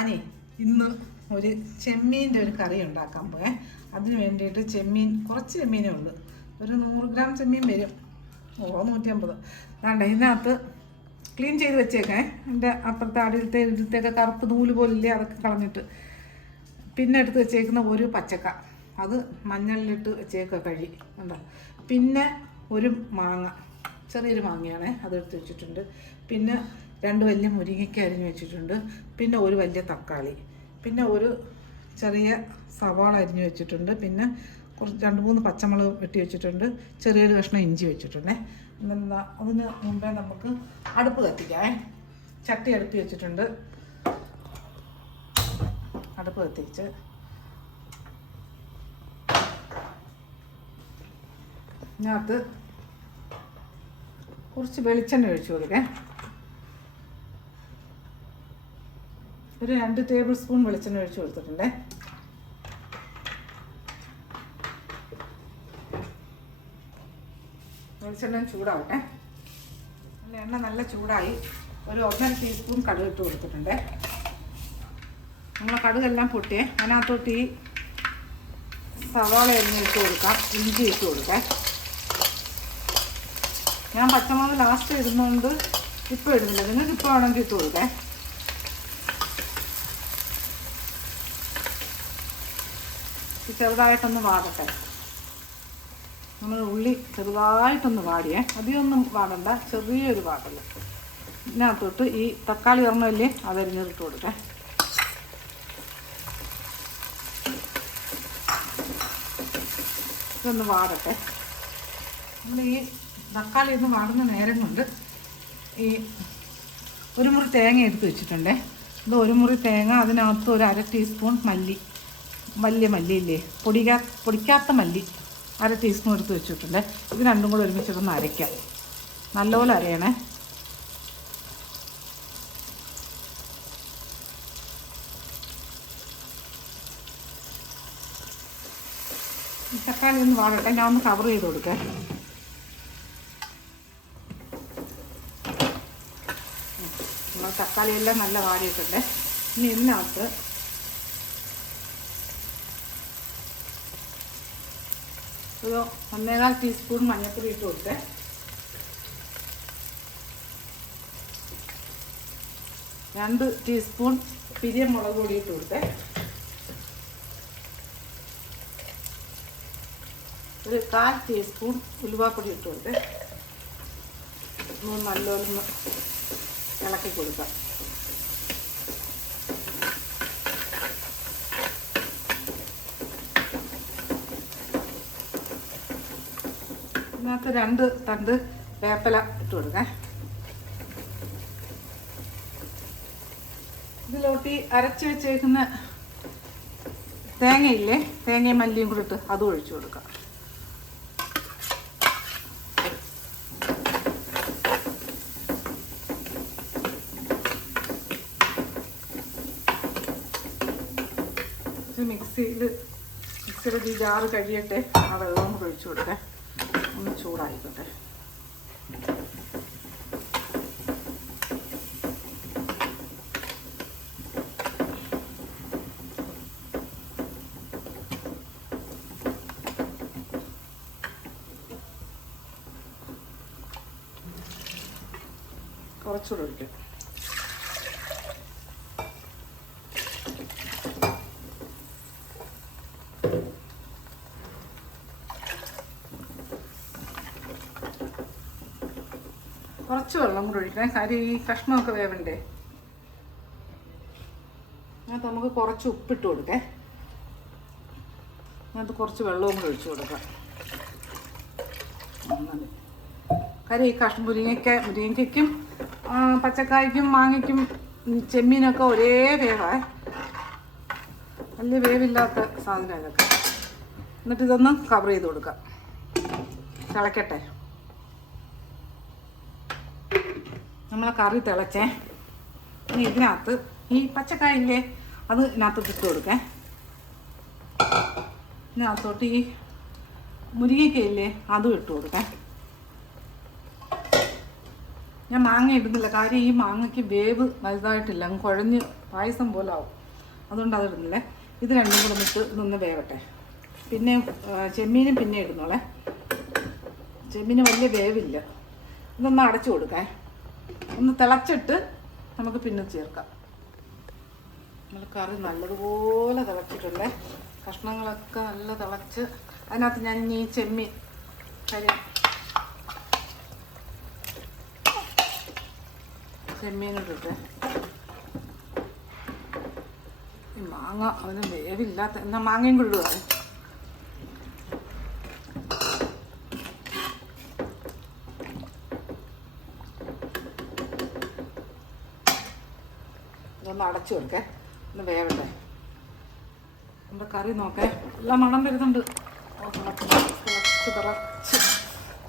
ഞാനേ ഇന്ന് ഒരു ചെമ്മീന്റെ ഒരു കറി ഉണ്ടാക്കാൻ പോയേ. അതിന് വേണ്ടിയിട്ട് ചെമ്മീൻ കുറച്ച് ചെമ്മീനേ ഉള്ളൂ. ഒരു നൂറ് ഗ്രാം ചെമ്മീൻ വരും. ഓ നൂറ്റമ്പത്. വേണ്ട ഇതിനകത്ത് ക്ലീൻ ചെയ്ത് വെച്ചേക്കേ. എന്റെ അപ്പുറത്തെ അടിയിലത്തെ ഇടത്തേക്ക് കറുപ്പ് നൂൽ പോലില്ലേ അതൊക്കെ കളഞ്ഞിട്ട്. പിന്നെ എടുത്ത് വെച്ചേക്കുന്ന ഒരു പച്ചക്ക. അത് മഞ്ഞളിലിട്ട് വെച്ചേക്കുക കഴി ഉണ്ടോ പിന്നെ ഒരു മാങ്ങ. ചെറിയൊരു മാങ്ങയാണേ അത് എടുത്ത് വെച്ചിട്ടുണ്ട്. പിന്നെ രണ്ട് വലിയ മുരിങ്ങയ്ക്ക അരിഞ്ഞ് വെച്ചിട്ടുണ്ട്. പിന്നെ ഒരു വലിയ തക്കാളി. പിന്നെ ഒരു ചെറിയ സവാള അരിഞ്ഞ് വെച്ചിട്ടുണ്ട്. പിന്നെ കുറച്ച് രണ്ട് മൂന്ന് പച്ചമുളക് വെട്ടി വെച്ചിട്ടുണ്ട്. ചെറിയൊരു കഷ്ണം ഇഞ്ചി വെച്ചിട്ടുണ്ടേ. അതിന് മുമ്പേ നമുക്ക് അടുപ്പ് കത്തിക്കാമേ ചട്ടി അടുപ്പി വെച്ചിട്ടുണ്ട്. അടുപ്പ് കത്തിച്ച്. ഇതിനകത്ത് കുറച്ച് വെളിച്ചെണ്ണ ഒഴിച്ചു കൊടുക്കേ. ഒരു രണ്ട് ടേബിൾ സ്പൂൺ വെളിച്ചെണ്ണ ഒഴിച്ച് കൊടുത്തിട്ടുണ്ടേ. വെളിച്ചെണ്ണ ചൂടാവട്ടെ. എണ്ണ നല്ല ചൂടായി. ഒരു ഒന്നര ടീസ്പൂൺ കടുക് ഇട്ട് കൊടുത്തിട്ടുണ്ടേ. നമ്മൾ കടുകെല്ലാം പൊട്ടിയേ. അതിനകത്തോട്ട് ഈ സവാള എണ്ണ ഇട്ട് കൊടുക്കാം. ഇഞ്ചി ഇട്ട് കൊടുക്കാം. ഞാൻ പച്ചമുളക് ലാസ്റ്റ് ഇടുന്നതുകൊണ്ട് ഇപ്പോൾ ഇടുന്നില്ല. നിങ്ങൾക്ക് ഇപ്പോൾ വേണമെങ്കിൽ ഇട്ട് കൊടുക്കാം. ചെറുതായിട്ടൊന്ന് വാടട്ടെ. നമ്മൾ ഉള്ളി ചെറുതായിട്ടൊന്ന് വാടിയേ. അധികമൊന്നും വാടണ്ട. ചെറിയൊരു വാടൽ ഇതിനകത്തോട്ട് ഈ തക്കാളി ഉറങ്ങല്ലേ അതരിഞ്ഞിട്ട് കൊടുക്കാം. ഇതൊന്ന് വാടട്ടെ. നമ്മൾ ഈ തക്കാളി ഒന്ന് വാടുന്ന നേരം കൊണ്ട് ഈ ഒരു മുറി തേങ്ങ എടുത്ത് വെച്ചിട്ടുണ്ടേ. ഇത് ഒരു മുറി തേങ്ങ അതിനകത്ത് ഒരു അര ടീസ്പൂൺ മല്ലി. വലിയ മല്ലിയില്ലേ? പൊടിക്കാ പൊടിക്കാത്ത മല്ലി അര ടീസ്പൂൺ എടുത്ത് വെച്ചിട്ടുണ്ട്. ഇത് രണ്ടും കൂടെ ഒരുമിച്ചിട്ടൊന്ന് അരയ്ക്കാം. നല്ലപോലെ അരയണേ. തക്കാളി ഒന്ന് വാടട്ടെ. ഞാൻ ഒന്ന് കവർ ചെയ്ത് കൊടുക്കാം. നമ്മൾ തക്കാളി എല്ലാം നല്ല വാടിയിട്ടുണ്ട്. ഇനി ഇതിനകത്ത് ഒരു ഒന്നേകാൽ ടീസ്പൂൺ മഞ്ഞൾപ്പൊടി ഇട്ട് കൊടുത്തേ. രണ്ട് ടീസ്പൂൺ പിരിയ മുളക് പൊടി ഇട്ട് കൊടുത്തേ. ഒരു കാൽ ടീസ്പൂൺ ഉലുവാപ്പൊടി ഇട്ട് കൊടുത്തേ. നല്ലോണം ഇളക്കി കൊടുക്കാം. ഇതിനകത്ത് രണ്ട് തണ്ട് വേപ്പില ഇട്ട് കൊടുക്കാം. ഇതിലോട്ട് അരച്ച് വെച്ചേക്കുന്ന തേങ്ങയില്ലേ തേങ്ങയും മല്ലിയും കൂടി ഇട്ട് അതും ഒഴിച്ചു കൊടുക്കാം. മിക്സിയിൽ മിക്സിയുടെ ഈ ജാറ് കഴിയട്ടെ ആ വെള്ളം കൂടെ ഒഴിച്ചു കൊടുക്കേ. ഒന്ന് ചൂടായിക്കോട്ടെ. കുറച്ചുകൂടെ ഒഴിക്കാം കുറച്ച് വെള്ളം കൂടെ ഒഴിക്കണേ. കാര്യം ഈ കഷ്ണമൊക്കെ വേവണ്ടേ? അതിനകത്ത് നമുക്ക് കുറച്ച് ഉപ്പിട്ട് കൊടുക്കേ. അതിനകത്ത് കുറച്ച് വെള്ളവും കൂടെ ഒഴിച്ചു കൊടുക്കാം. കാര്യം ഈ കഷ്ണം മുരിങ്ങയ്ക്ക മുരിങ്ങയ്ക്കും പച്ചക്കായ്ക്കും മാങ്ങയ്ക്കും ചെമ്മീനൊക്കെ ഒരേ വേവാ. വലിയ വേവില്ലാത്ത സാധനം ഇതൊക്കെ. എന്നിട്ട് ഇതൊന്ന് കവർ ചെയ്ത് കൊടുക്കാം. തിളക്കട്ടെ? നമ്മളെ കറി തിളച്ചേ. ഇനി ഇതിനകത്ത് ഈ പച്ചക്കായില്ലേ അത് ഇതിനകത്ത് ഇട്ട് കൊടുക്കേ. ഇതിനകത്തോട്ട് ഈ മുരിങ്ങയ്ക്കയില്ലേ അതും ഇട്ട് കൊടുക്കേ. ഞാൻ മാങ്ങ ഇടുന്നില്ല. കാര്യം ഈ മാങ്ങയ്ക്ക് വേവ് വലുതായിട്ടില്ല. കുഴഞ്ഞ് പായസം പോലെ ആവും. അതുകൊണ്ട് അത് ഇടുന്നില്ലേ. ഇത് രണ്ടും കൂടെ ഇട്ട് ഇതൊന്ന് വേവട്ടെ. പിന്നെ ചെമ്മീനും പിന്നെ ഇടുന്നോളെ. ചെമ്മീന് വലിയ വേവില്ല. ഇതൊന്ന് അടച്ചു കൊടുക്കേ. ഒന്ന് തിളച്ചിട്ട് നമുക്ക് പിന്നെ ചേർക്കാം. നമ്മൾ കറി നല്ലതുപോലെ തിളച്ചിട്ടുണ്ടേ. കഷ്ണങ്ങളൊക്കെ നല്ല തിളച്ച്. അതിനകത്ത് ഞാൻ ഈ ചെമ്മീൻ കരി ചെമ്മീൻ ഇട്ടിട്ട്. ഈ മാങ്ങ അവന് വേവില്ലാത്ത എന്നാൽ മാങ്ങയും കൂടി ഇതൊന്ന് അടച്ചു കൊടുക്കേ ഒന്ന് വേവട്ടെ. നമ്മുടെ കറി നോക്കേ. എല്ലാം മണം വരുന്നുണ്ട്.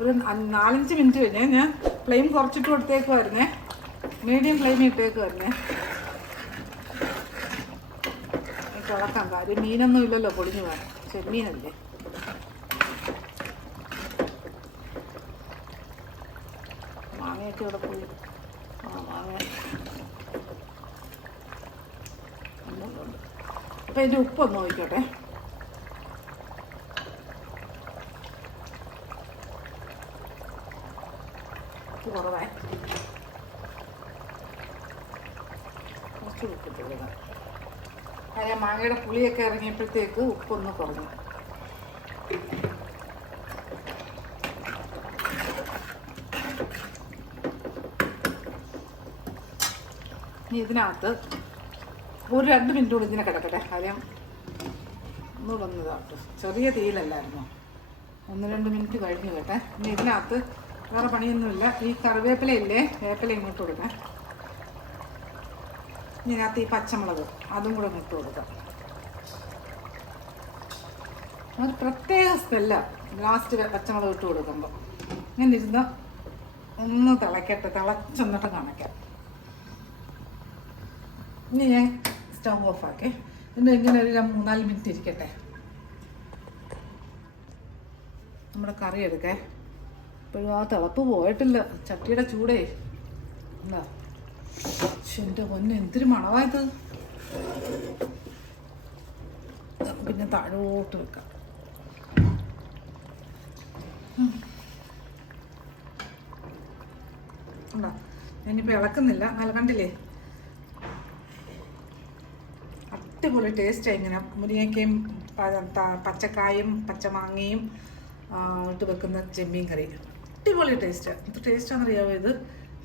ഒരു നാലഞ്ച് മിനിറ്റ് കഴിഞ്ഞേ ഞാൻ ഫ്ലെയിം കുറച്ചിട്ട് കൊടുത്തേക്കുമായിരുന്നേ മീഡിയം ഫ്ലെയിം ഇട്ടേക്കുമായിരുന്നേ തിളക്കാം. കാര്യം മീനൊന്നും ഇല്ലല്ലോ പൊടിഞ്ഞു പോകാൻ. ചെമ്മീനല്ലേ മാങ്ങയൊക്കെ ഇവിടെ പോയി? ആ മാങ്ങ. അപ്പം ഇതിന്റെ ഉപ്പൊന്ന് നോക്കിക്കോട്ടെ ഉപ്പ് കുറവേ കുറച്ച് ഉപ്പിട്ട് കാര്യം മാങ്ങയുടെ പുളിയൊക്കെ ഇറങ്ങിയപ്പോഴത്തേക്ക് ഉപ്പൊന്ന് കുറഞ്ഞു. ഇനി ഇതിനകത്ത് ഒരു രണ്ട് മിനിറ്റ് കൂടി ഇങ്ങനെ കിടക്കട്ടെ. കാര്യം ഒന്നുകൂടെ ഒന്ന് ഇതാട്ടോ ചെറിയ തീയിലല്ലായിരുന്നു? ഒന്ന് രണ്ട് മിനിറ്റ് കഴിഞ്ഞു കേട്ടെ. ഇനി ഇതിനകത്ത് വേറെ പണിയൊന്നുമില്ല. ഈ കറിവേപ്പിലയില്ലേ വേപ്പില ഇങ്ങോട്ട് കൊടുക്കാം. ഇതിനകത്ത് ഈ പച്ചമുളക് അതും കൂടെ ഇങ്ങോട്ട് കൊടുക്കാം. ഒരു പ്രത്യേക സ്മെല്ല ലാസ്റ്റ് പച്ചമുളക് ഇട്ട് കൊടുക്കുമ്പോൾ ഇങ്ങനെ ഇരുന്ന്? ഒന്ന് തിളക്കട്ടെ. തിളച്ചൊന്നിട്ട് കാണിക്കാം ഇനി ഞാൻ സ്റ്റവ് ഓഫ് ആക്കേ എന്നിട്ട് ഇങ്ങനെ ഒരു മൂന്നാൽ മിനിറ്റ് ഇരിക്കട്ടെ നമ്മുടെ കറി എടുക്കേ ഇപ്പോഴും ആ തിളപ്പ് പോയിട്ടില്ല ചട്ടിയുടെ ചൂടേ എന്താ എന്റെ പൊന്നെ എന്തൊരു മണമായത് പിന്നെ താഴോട്ട് വെക്കാം. ഉണ്ടോ ഇളക്കുന്നില്ല നല്ല കണ്ടില്ലേ അടിപൊളി ടേസ്റ്റാണ് ഇങ്ങനെ. മുരിങ്ങയ്ക്കയും പച്ചക്കായും പച്ചമാങ്ങയും ഇട്ട് വെക്കുന്ന ചെമ്മീൻ കറി. അടിപൊളി ടേസ്റ്റ് എന്ത് ടേസ്റ്റാണെന്ന് അറിയാമോ ഇത്?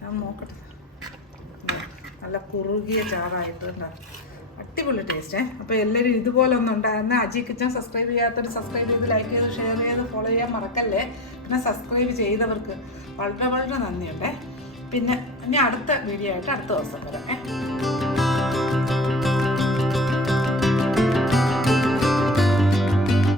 ഞാൻ നോക്കട്ടെ. നല്ല കുറുകിയ ചാറായിട്ട്? അടിപൊളി ടേസ്റ്റേ അപ്പോൾ എല്ലാവരും ഇതുപോലെ ഒന്നും ഉണ്ടായിരുന്ന അജി കിച്ചൻ സബ്സ്ക്രൈബ് ചെയ്യാത്തവർ സബ്സ്ക്രൈബ് ചെയ്ത് ലൈക്ക് ചെയ്ത് ഷെയർ ചെയ്ത് ഫോളോ ചെയ്യാൻ മറക്കല്ലേ. പിന്നെ സബ്സ്ക്രൈബ് ചെയ്തവർക്ക് വളരെ വളരെ നന്ദിയുണ്ടേ. പിന്നെ ഇനി അടുത്ത വീഡിയോ ആയിട്ട് അടുത്ത ദിവസം വരാം. ഏ?